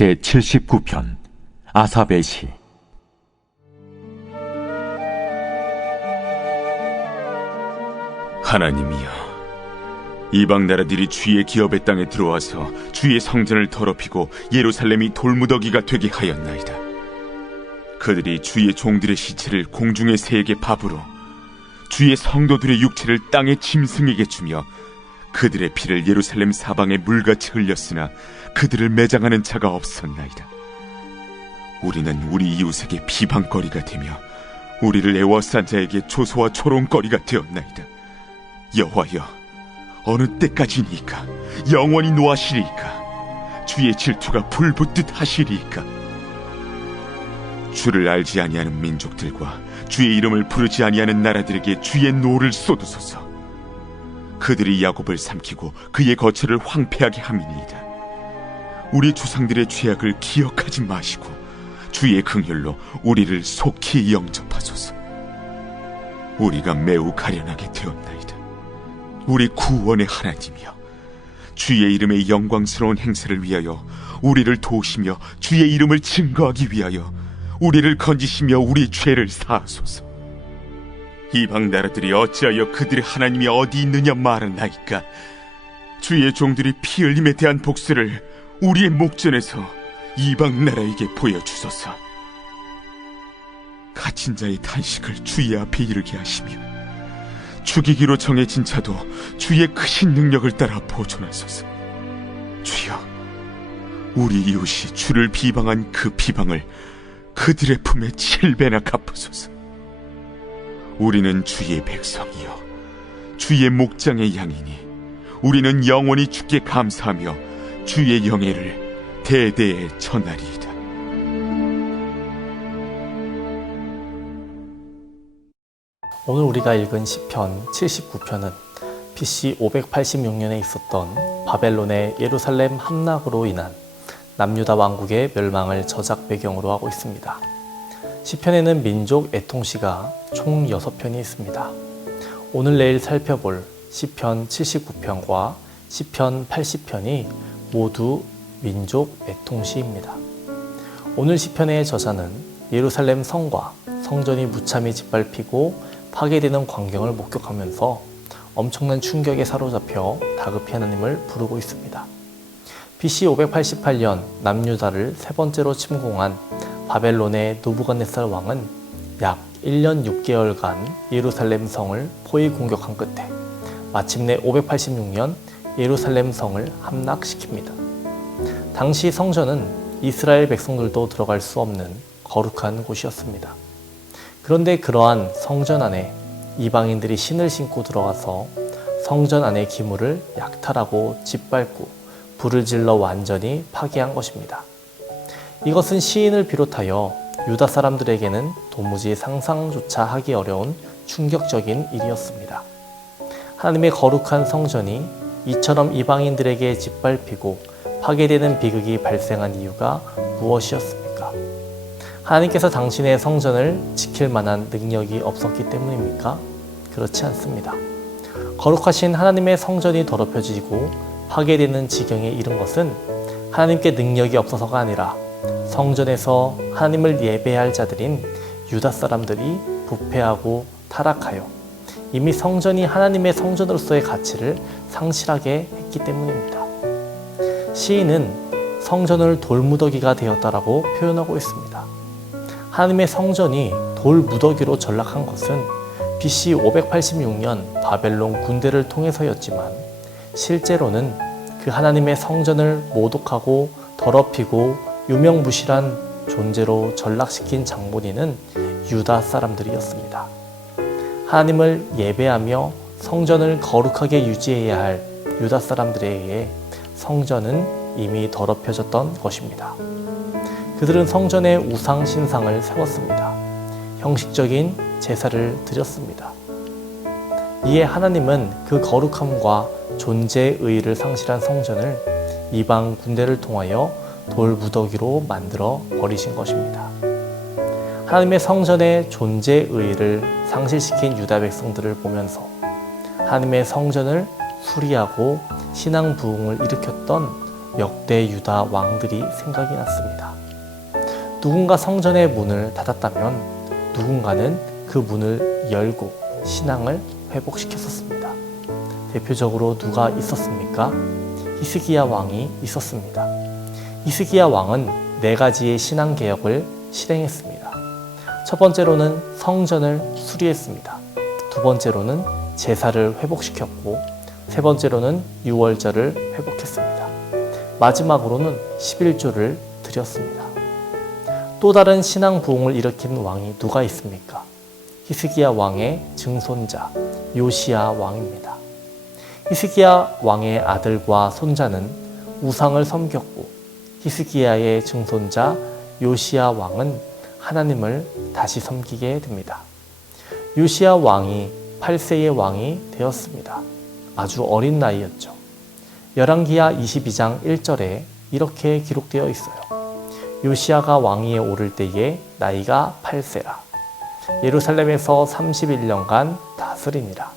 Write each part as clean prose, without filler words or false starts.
제79편 아삽의 시. 하나님이여, 이방 나라들이 주의 기업의 땅에 들어와서 주의 성전을 더럽히고 예루살렘이 돌무더기가 되게 하였나이다. 그들이 주의 종들의 시체를 공중의 새에게 밥으로, 주의 성도들의 육체를 땅의 짐승에게 주며 그들의 피를 예루살렘 사방에 물같이 흘렸으나 그들을 매장하는 자가 없었나이다. 우리는 우리 이웃에게 비방거리가 되며 우리를 애워싼 자에게 조소와 조롱거리가 되었나이다. 여호와여, 어느 때까지니까? 영원히 노하시리이까? 주의 질투가 불붙듯 하시리이까? 주를 알지 아니하는 민족들과 주의 이름을 부르지 아니하는 나라들에게 주의 노를 쏟으소서. 그들이 야곱을 삼키고 그의 거처를 황폐하게 함이니이다. 우리 조상들의 죄악을 기억하지 마시고 주의 긍휼로 우리를 속히 영접하소서. 우리가 매우 가련하게 되었나이다. 우리 구원의 하나님이여, 주의 이름의 영광스러운 행세를 위하여 우리를 도우시며 주의 이름을 증거하기 위하여 우리를 건지시며 우리 죄를 사하소서. 이방 나라들이 어찌하여 그들의 하나님이 어디 있느냐 말하나이까? 주의 종들이 피 흘림에 대한 복수를 우리의 목전에서 이방 나라에게 보여주소서. 갇힌 자의 탄식을 주의 앞에 이르게 하시며 죽이기로 정해진 자도 주의 크신 능력을 따라 보존하소서. 주여, 우리 이웃이 주를 비방한 그 비방을 그들의 품에 7배나 갚으소서. 우리는 주의 백성이요 주의 목장의 양이니 우리는 영원히 주께 감사하며 주의 영예를 대대에 전하리이다. 오늘 우리가 읽은 시편 79편은 BC 586년에 있었던 바벨론의 예루살렘 함락으로 인한 남유다 왕국의 멸망을 저작 배경으로 하고 있습니다. 시편에는 민족 애통시가 총 6편이 있습니다. 오늘 내일 살펴볼 시편 79편과 시편 80편이 모두 민족 애통시입니다. 오늘 시편의 저자는 예루살렘 성과 성전이 무참히 짓밟히고 파괴되는 광경을 목격하면서 엄청난 충격에 사로잡혀 다급히 하나님을 부르고 있습니다. BC 588년 남유다를 세 번째로 침공한 바벨론의 느부갓네살 왕은 약 1년 6개월간 예루살렘 성을 포위 공격한 끝에 마침내 586년 예루살렘 성을 함락시킵니다. 당시 성전은 이스라엘 백성들도 들어갈 수 없는 거룩한 곳이었습니다. 그런데 그러한 성전 안에 이방인들이 신을 신고 들어가서 성전 안의 기물을 약탈하고 짓밟고 불을 질러 완전히 파괴한 것입니다. 이것은 시인을 비롯하여 유다 사람들에게는 도무지 상상조차 하기 어려운 충격적인 일이었습니다. 하나님의 거룩한 성전이 이처럼 이방인들에게 짓밟히고 파괴되는 비극이 발생한 이유가 무엇이었습니까? 하나님께서 당신의 성전을 지킬 만한 능력이 없었기 때문입니까? 그렇지 않습니다. 거룩하신 하나님의 성전이 더럽혀지고 파괴되는 지경에 이른 것은 하나님께 능력이 없어서가 아니라 성전에서 하나님을 예배할 자들인 유다 사람들이 부패하고 타락하여 이미 성전이 하나님의 성전으로서의 가치를 상실하게 했기 때문입니다. 시인은 성전을 돌무더기가 되었다라고 표현하고 있습니다. 하나님의 성전이 돌무더기로 전락한 것은 BC 586년 바벨론 군대를 통해서였지만 실제로는 그 하나님의 성전을 모독하고 더럽히고 유명무실한 존재로 전락시킨 장본인은 유다 사람들이었습니다. 하나님을 예배하며 성전을 거룩하게 유지해야 할 유다 사람들에 의해 성전은 이미 더럽혀졌던 것입니다. 그들은 성전에 우상 신상을 세웠습니다. 형식적인 제사를 드렸습니다. 이에 하나님은 그 거룩함과 존재의 의의를 상실한 성전을 이방 군대를 통하여 돌무더기로 만들어 버리신 것입니다. 하나님의 성전의 존재의 의의를 상실시킨 유다 백성들을 보면서 하나님의 성전을 수리하고 신앙 부흥을 일으켰던 역대 유다 왕들이 생각이 났습니다. 누군가 성전의 문을 닫았다면 누군가는 그 문을 열고 신앙을 회복시켰었습니다. 대표적으로 누가 있었습니까? 히스기야 왕이 있었습니다. 히스기야 왕은 4가지의 신앙 개혁을 실행했습니다. 첫 번째로는 성전을 수리했습니다. 두 번째로는 제사를 회복시켰고, 세 번째로는 유월절을 회복했습니다. 마지막으로는 11조를 드렸습니다. 또 다른 신앙 부흥을 일으킨 왕이 누가 있습니까? 히스기야 왕의 증손자 요시야 왕입니다. 히스기야 왕의 아들과 손자는 우상을 섬겼고, 히스기야의 증손자 요시야 왕은 하나님을 다시 섬기게 됩니다. 요시야 왕이 8세의 왕이 되었습니다. 아주 어린 나이였죠. 열왕기하 22장 1절에 이렇게 기록되어 있어요. 요시야가 왕위에 오를 때에 나이가 8세라. 예루살렘에서 31년간 다스리니라.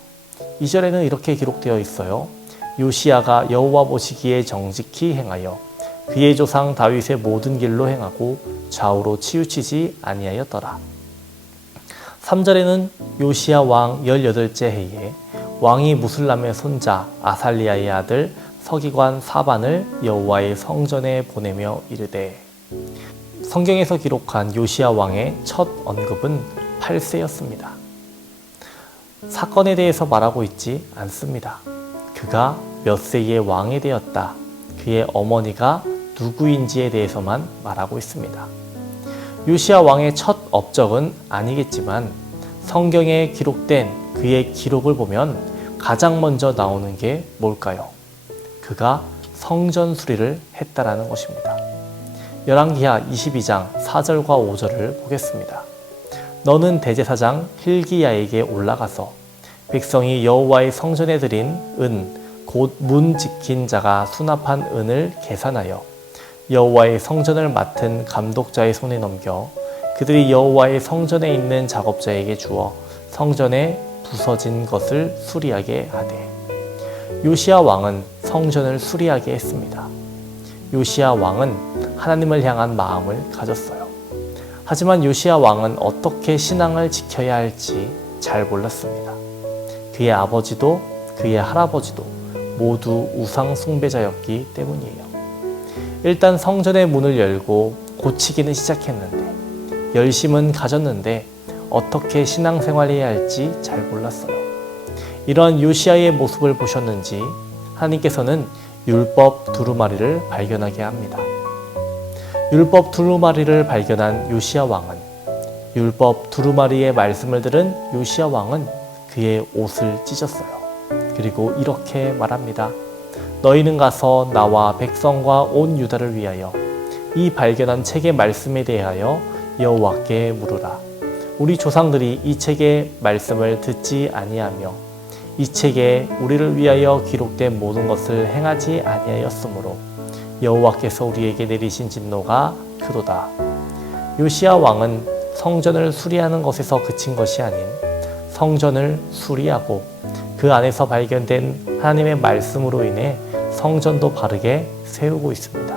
2절에는 이렇게 기록되어 있어요. 요시야가 여호와 보시기에 정직히 행하여 그의 조상 다윗의 모든 길로 행하고 좌우로 치우치지 아니하였더라. 3절에는 요시야 왕 18째 해에 왕이 무술람의 손자 아살리야의 아들 서기관 사반을 여호와의 성전에 보내며 이르되. 성경에서 기록한 요시야 왕의 첫 언급은 8세였습니다. 사건에 대해서 말하고 있지 않습니다. 그가 몇 세의 왕이 되었다, 그의 어머니가 누구인지에 대해서만 말하고 있습니다. 요시야 왕의 첫 업적은 아니겠지만 성경에 기록된 그의 기록을 보면 가장 먼저 나오는 게 뭘까요? 그가 성전 수리를 했다라는 것입니다. 열왕기하 22장 4절과 5절을 보겠습니다. 너는 대제사장 hil기야에게 올라가서 백성이 여호와의 성전에 드린 은 곧 문 지킨 자가 수납한 은을 계산하여 여호와의 성전을 맡은 감독자의 손에 넘겨 그들이 여호와의 성전에 있는 작업자에게 주어 성전에 부서진 것을 수리하게 하되. 요시야 왕은 성전을 수리하게 했습니다. 요시야 왕은 하나님을 향한 마음을 가졌어요. 하지만 요시야 왕은 어떻게 신앙을 지켜야 할지 잘 몰랐습니다. 그의 아버지도 그의 할아버지도 모두 우상 숭배자였기 때문이에요. 일단 성전의 문을 열고 고치기는 시작했는데, 열심은 가졌는데 어떻게 신앙생활해야 할지 잘 몰랐어요. 이런 요시야의 모습을 보셨는지 하나님께서는 율법 두루마리를 발견하게 합니다. 율법 두루마리를 발견한 요시야 왕은, 율법 두루마리의 말씀을 들은 요시야 왕은 그의 옷을 찢었어요. 그리고 이렇게 말합니다. 너희는 가서 나와 백성과 온 유다를 위하여 이 발견한 책의 말씀에 대하여 여호와께 물으라. 우리 조상들이 이 책의 말씀을 듣지 아니하며 이 책에 우리를 위하여 기록된 모든 것을 행하지 아니하였으므로 여호와께서 우리에게 내리신 진노가 크도다. 요시야 왕은 성전을 수리하는 것에서 그친 것이 아닌 성전을 수리하고 그 안에서 발견된 하나님의 말씀으로 인해 성전도 바르게 세우고 있습니다.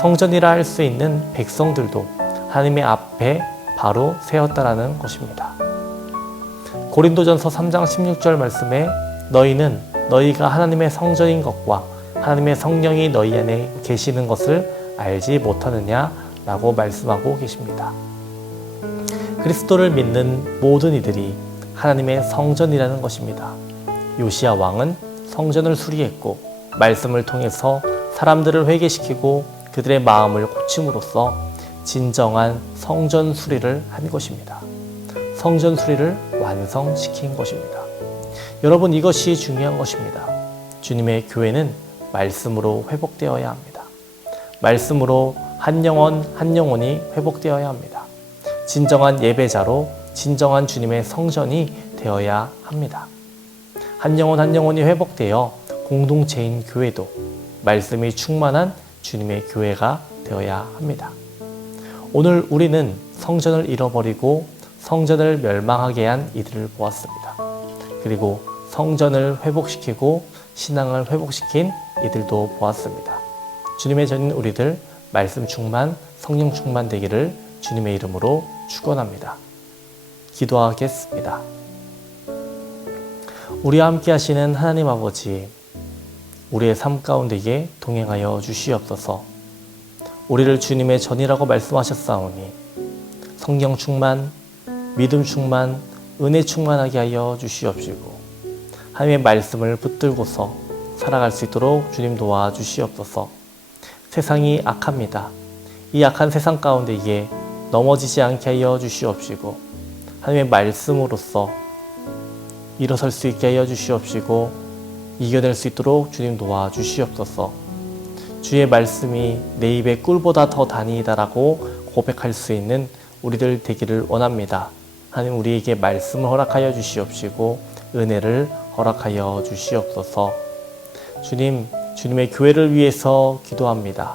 성전이라 할 수 있는 백성들도 하나님의 앞에 바로 세웠다라는 것입니다. 고린도전서 3장 16절 말씀에 너희는 너희가 하나님의 성전인 것과 하나님의 성령이 너희 안에 계시는 것을 알지 못하느냐 라고 말씀하고 계십니다. 그리스도를 믿는 모든 이들이 하나님의 성전이라는 것입니다. 요시야 왕은 성전을 수리했고 말씀을 통해서 사람들을 회개시키고 그들의 마음을 고침으로써 진정한 성전 수리를 한 것입니다. 성전 수리를 완성시킨 것입니다. 여러분, 이것이 중요한 것입니다. 주님의 교회는 말씀으로 회복되어야 합니다. 말씀으로 한 영혼 한 영혼이 회복되어야 합니다. 진정한 예배자로 진정한 주님의 성전이 되어야 합니다. 한 영혼 한 영혼이 회복되어 공동체인 교회도 말씀이 충만한 주님의 교회가 되어야 합니다. 오늘 우리는 성전을 잃어버리고 성전을 멸망하게 한 이들을 보았습니다. 그리고 성전을 회복시키고 신앙을 회복시킨 이들도 보았습니다. 주님의 전인 우리들 말씀 충만, 성령 충만 되기를 주님의 이름으로 축원합니다. 기도하겠습니다. 우리와 함께 하시는 하나님 아버지, 우리의 삶 가운데에 동행하여 주시옵소서. 우리를 주님의 전이라고 말씀하셨사오니 성령 충만, 믿음 충만, 은혜 충만하게 하여 주시옵시고 하나님의 말씀을 붙들고서 살아갈 수 있도록 주님 도와주시옵소서. 세상이 악합니다. 이 악한 세상 가운데에 넘어지지 않게 하여 주시옵시고 하나님의 말씀으로써 일어설 수 있게 하여 주시옵시고 이겨낼 수 있도록 주님 도와주시옵소서. 주의 말씀이 내 입에 꿀보다 더 다니다라고 고백할 수 있는 우리들 되기를 원합니다. 하나님 우리에게 말씀을 허락하여 주시옵시고 은혜를 허락하여 주시옵소서. 주님, 주님의 교회를 위해서 기도합니다.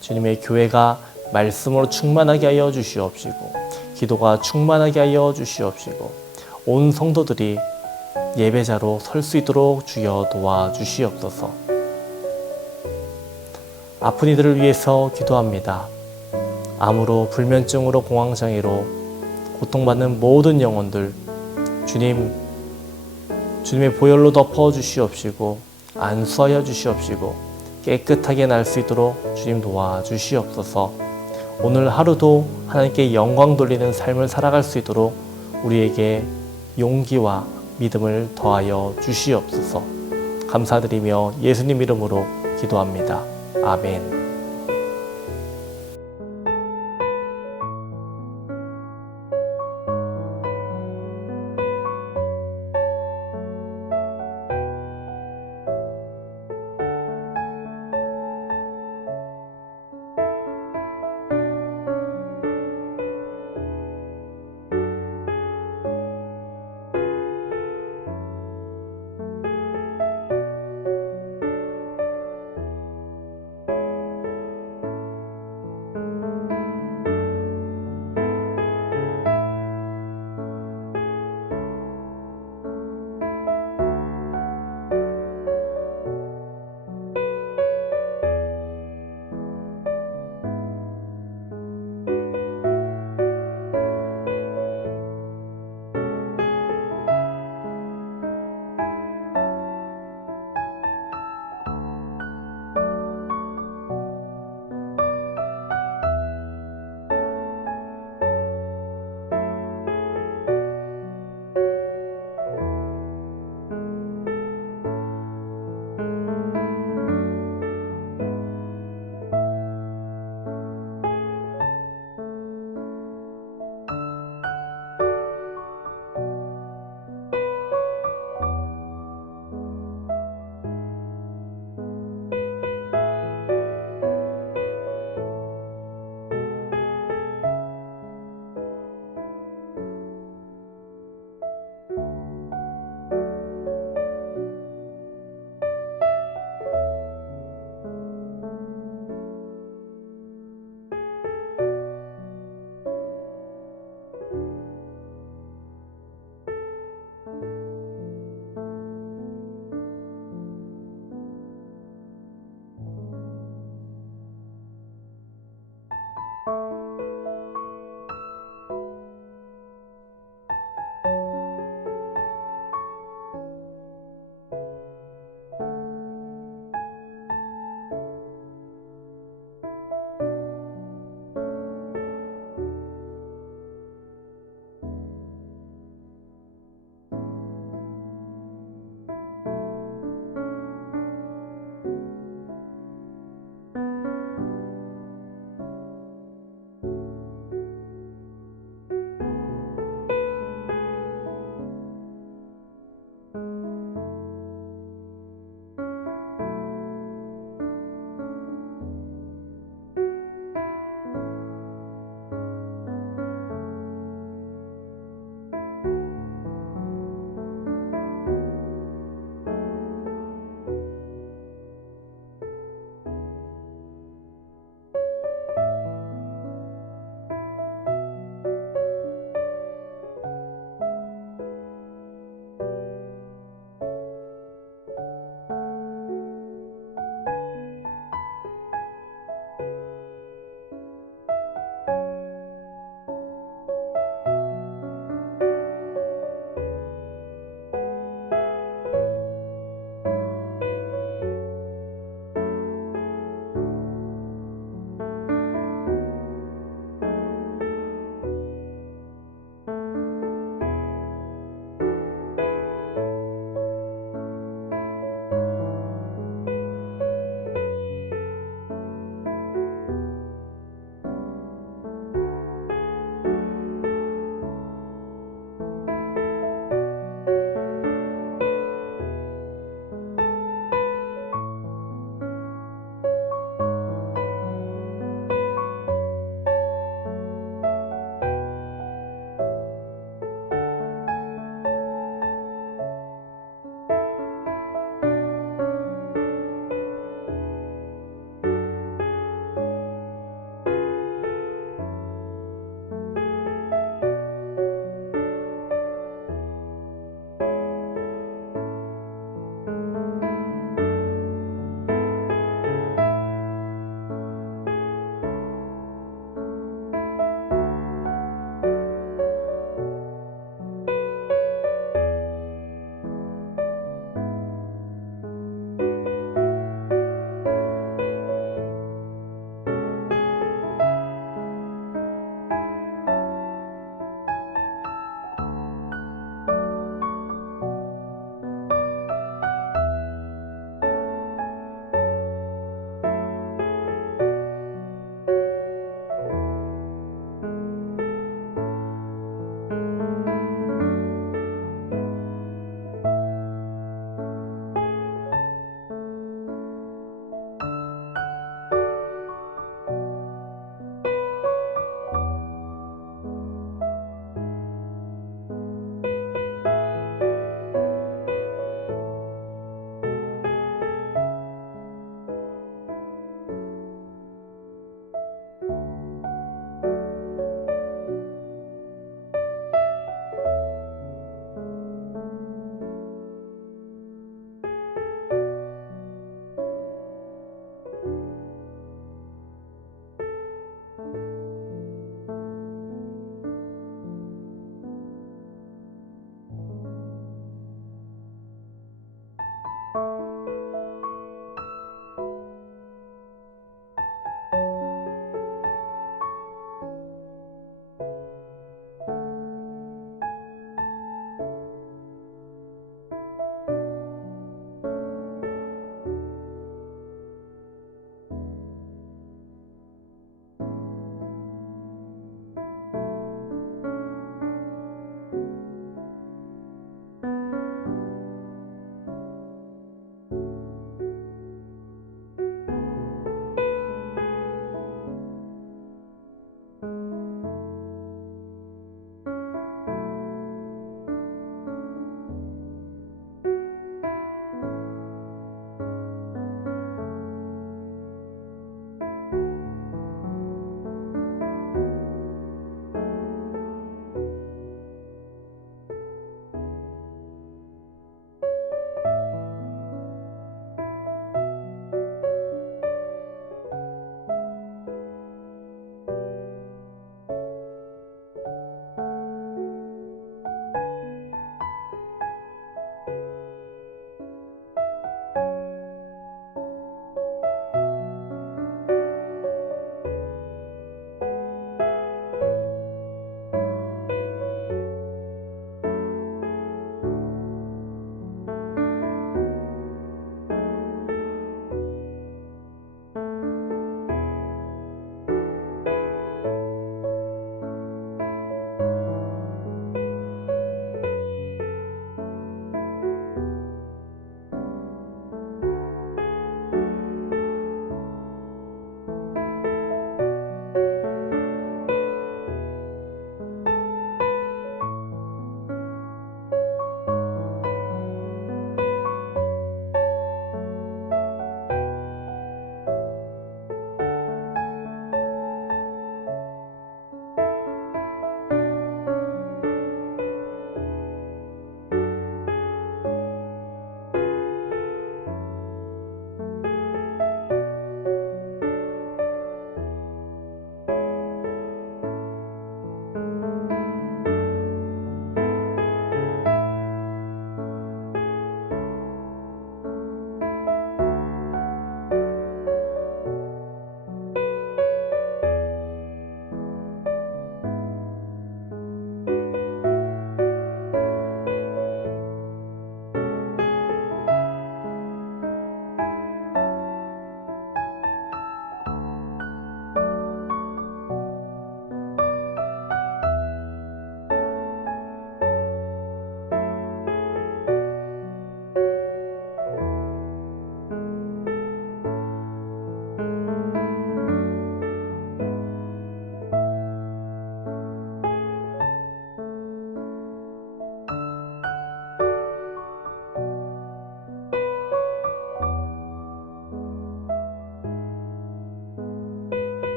주님의 교회가 말씀으로 충만하게 하여 주시옵시고 기도가 충만하게 하여 주시옵시고 온 성도들이 예배자로 설 수 있도록 주여 도와주시옵소서. 아픈 이들을 위해서 기도합니다. 암으로 불면증으로 공황장애로 고통받는 모든 영혼들 주님의 보혈로 덮어 주시옵시고 안수하여 주시옵시고 깨끗하게 날 수 있도록 주님 도와주시옵소서. 오늘 하루도 하나님께 영광 돌리는 삶을 살아갈 수 있도록 우리에게 용기와 믿음을 더하여 주시옵소서. 감사드리며 예수님 이름으로 기도합니다. 아멘.